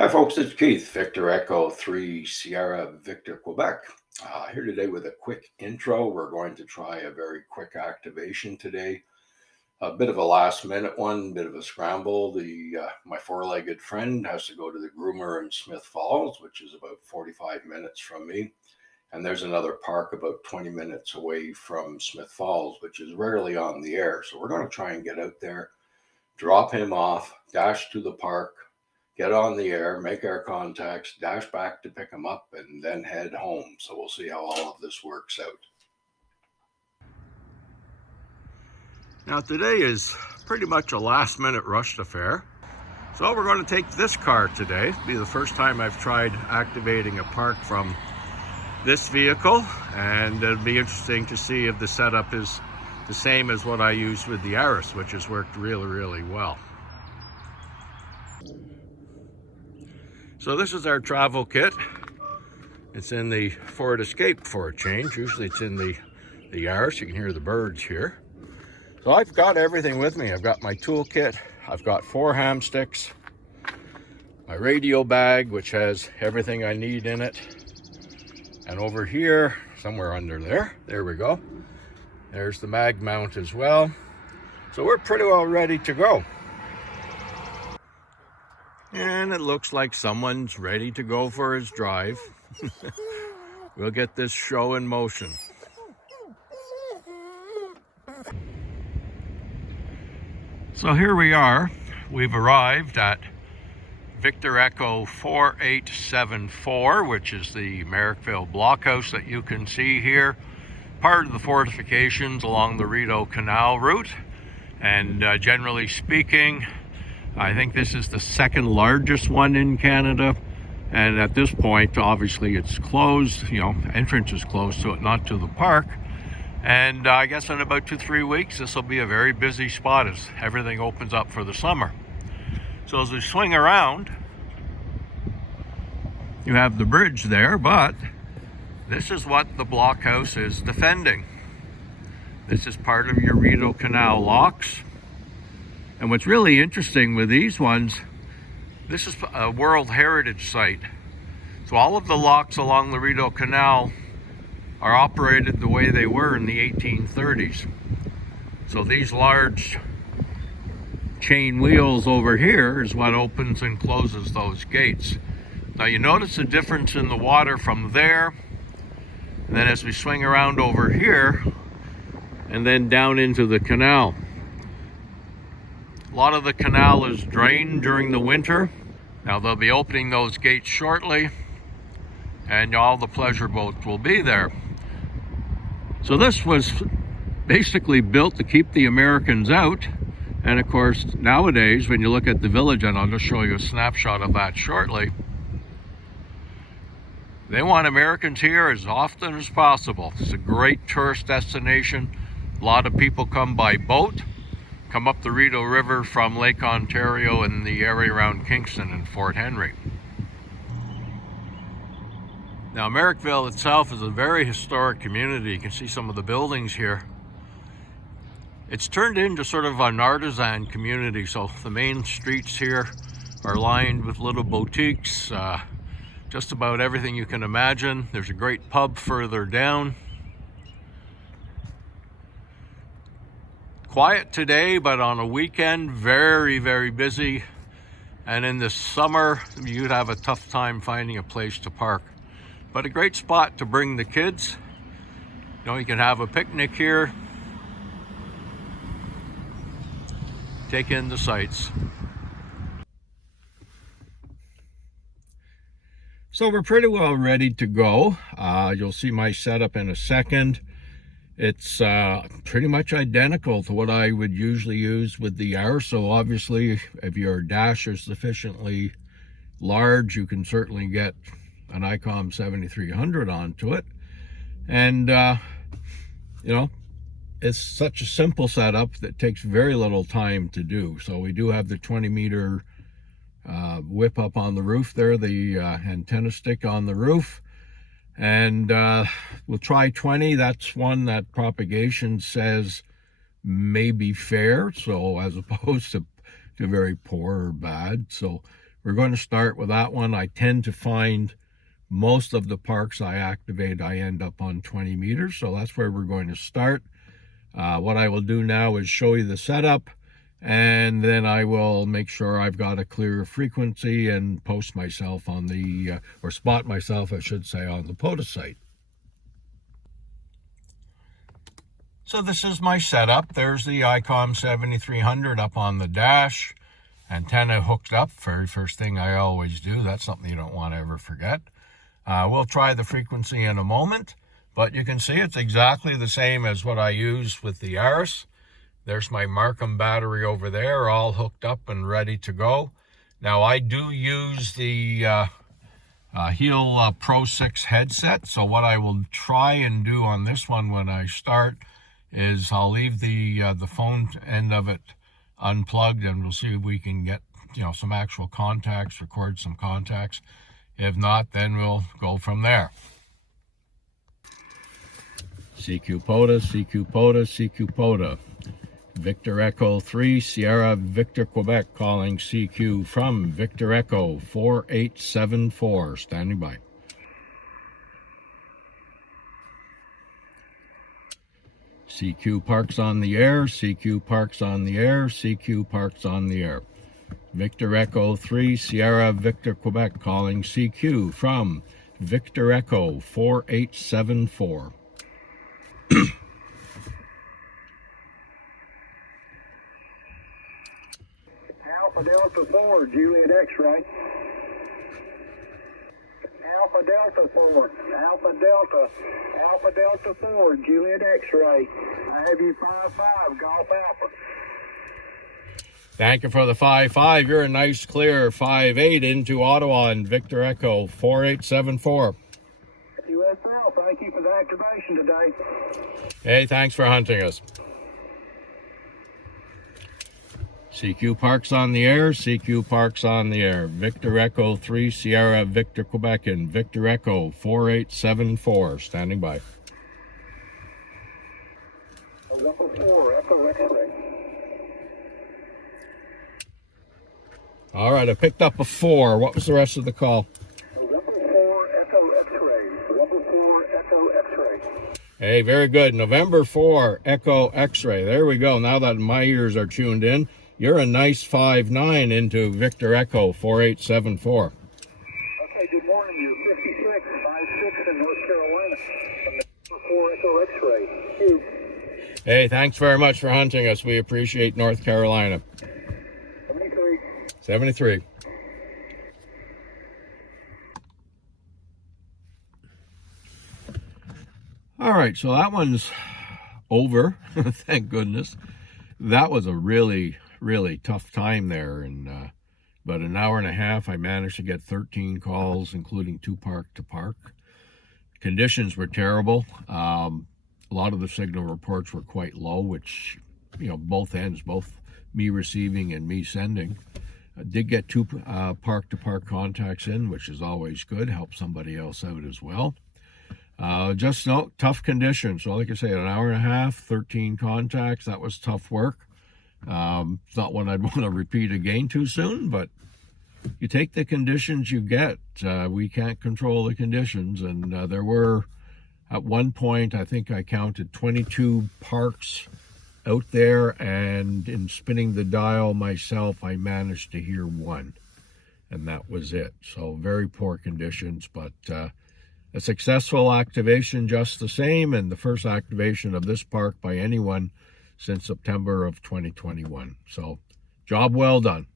Hi folks, it's Keith, Victor Echo 3 Sierra Victor Quebec. Here today with a quick intro. We're going to try a very quick activation today. A bit of a last minute one, bit of a scramble. My four-legged friend has to go to the groomer in Smith Falls, which is about 45 minutes from me. And there's another park about 20 minutes away from Smith Falls, which is rarely on the air. So we're going to try and get out there, drop him off, dash to the park, get on the air, make our contacts, dash back to pick him up, and then head home. So we'll see how all of this works out. Now today is pretty much a last minute rushed affair. So we're going to take this car today. It'll be the first time I've tried activating a park from this vehicle, and it'll be interesting to see if the setup is the same as what I used with the Aris, which has worked really well. So this is our travel kit. It's in the Ford Escape for a change. Usually it's in the Yaris. You can hear the birds here. So I've got everything with me. I've got my toolkit. I've got 4 ham sticks. My radio bag, which has everything I need in it. And over here, somewhere under there we go. There's the mag mount as well. So we're pretty well ready to go. And it looks like someone's ready to go for his drive. We'll get this show in motion. So here we are. We've arrived at Victor Echo 4874, which is the Merrickville Blockhouse that you can see here. Part of the fortifications along the Rideau Canal route. And generally speaking, I think this is the second largest one in Canada, and at this point obviously it's closed, entrance is closed to it, not to the park. And I guess in about 2-3 weeks this will be a very busy spot as everything opens up for the summer. So as we swing around, you have the bridge there, but this is what the blockhouse is defending. This is part of your Rideau Canal locks. And what's really interesting with these ones, this is a World Heritage Site. So all of the locks along the Rideau Canal are operated the way they were in the 1830s. So these large chain wheels over here is what opens and closes those gates. Now you notice the difference in the water from there, and then as we swing around over here, and then down into the canal. A lot of the canal is drained during the winter. Now they'll be opening those gates shortly, and all the pleasure boats will be there. So this was basically built to keep the Americans out. And of course, nowadays, when you look at the village, and I'll just show you a snapshot of that shortly, they want Americans here as often as possible. It's a great tourist destination. A lot of people come by boat, come up the Rideau River from Lake Ontario and the area around Kingston and Fort Henry. Now Merrickville itself is a very historic community. You can see some of the buildings here. It's turned into sort of an artisan community, so the main streets here are lined with little boutiques, just about everything you can imagine. There's a great pub further down. Quiet today, but on a weekend, very busy. And in the summer, you'd have a tough time finding a place to park. But a great spot to bring the kids. You can have a picnic here. Take in the sights. So we're pretty well ready to go. You'll see my setup in a second. It's pretty much identical to what I would usually use with the Yaris. So obviously, if your dash is sufficiently large, you can certainly get an ICOM 7300 onto it. And, it's such a simple setup that takes very little time to do. So we do have the 20-meter whip up on the roof there, the antenna stick on the roof. And we'll try 20. That's one that propagation says may be fair, so as opposed to very poor or bad. So we're going to start with that one. I tend to find most of the parks I activate, I end up on 20 meters. So that's where we're going to start. What I will do now is show you the setup, and then I will make sure I've got a clear frequency and post myself on the, or spot myself, I should say, on the Pota site. So this is my setup. There's the ICOM 7300 up on the dash. Antenna hooked up, very first thing I always do. That's something you don't want to ever forget. We'll try the frequency in a moment, but you can see it's exactly the same as what I use with the Aris. There's my Markham battery over there, all hooked up and ready to go. Now I do use the Heel Pro 6 headset, so what I will try and do on this one when I start is I'll leave the phone end of it unplugged, and we'll see if we can get, you know, some actual contacts, record some contacts. If not, then we'll go from there. CQ Pota, CQ Pota, CQ Pota. Victor Echo 3, Sierra Victor Quebec, calling CQ from Victor Echo 4874, standing by. CQ Parks on the air, CQ Parks on the air, CQ Parks on the air. Victor Echo 3, Sierra Victor Quebec, calling CQ from Victor Echo 4874. Alpha Delta 4, Juliet X-ray. Alpha Delta 4, Alpha Delta 4, Juliet X-ray. I have you 5-5, Golf Alpha. Thank you for the 5-5. You're a nice clear 5-8 into Ottawa and Victor Echo 4874. USL, thank you for the activation today. Hey, thanks for hunting us. CQ Parks on the air, CQ Parks on the air. Victor Echo 3, Sierra Victor Quebec and Victor Echo 4874, standing by. November 4, Echo X-ray. All right, I picked up a 4. What was the rest of the call? November 4, Echo X-ray. November 4, Echo X-ray. Hey, very good. November 4, Echo X-ray. There we go. Now that my ears are tuned in, you're a nice 5-9 into Victor Echo 4874. Okay, good morning. You're 56, 5-6 in North Carolina. November 4, Echo X-ray. Thank you. Hey, thanks very much for hunting us. We appreciate North Carolina. 73. 73. All right, so that one's over. Thank goodness. That was a really tough time there, and about an hour and a half I managed to get 13 calls, including 2 park to park. Conditions were terrible. A lot of the signal reports were quite low, which, you know, both ends, both me receiving and me sending. I did get 2 park to park contacts in, which is always good, help somebody else out as well. Just no tough conditions. So like I say, an hour and a half, 13 contacts. That was tough work. It's not one I'd want to repeat again too soon, but you take the conditions you get. We can't control the conditions, and there were, at one point, I think I counted 22 parks out there, and in spinning the dial myself, I managed to hear 1, and that was it. So very poor conditions, but a successful activation just the same, and the first activation of this park by anyone since September of 2021. So job well done.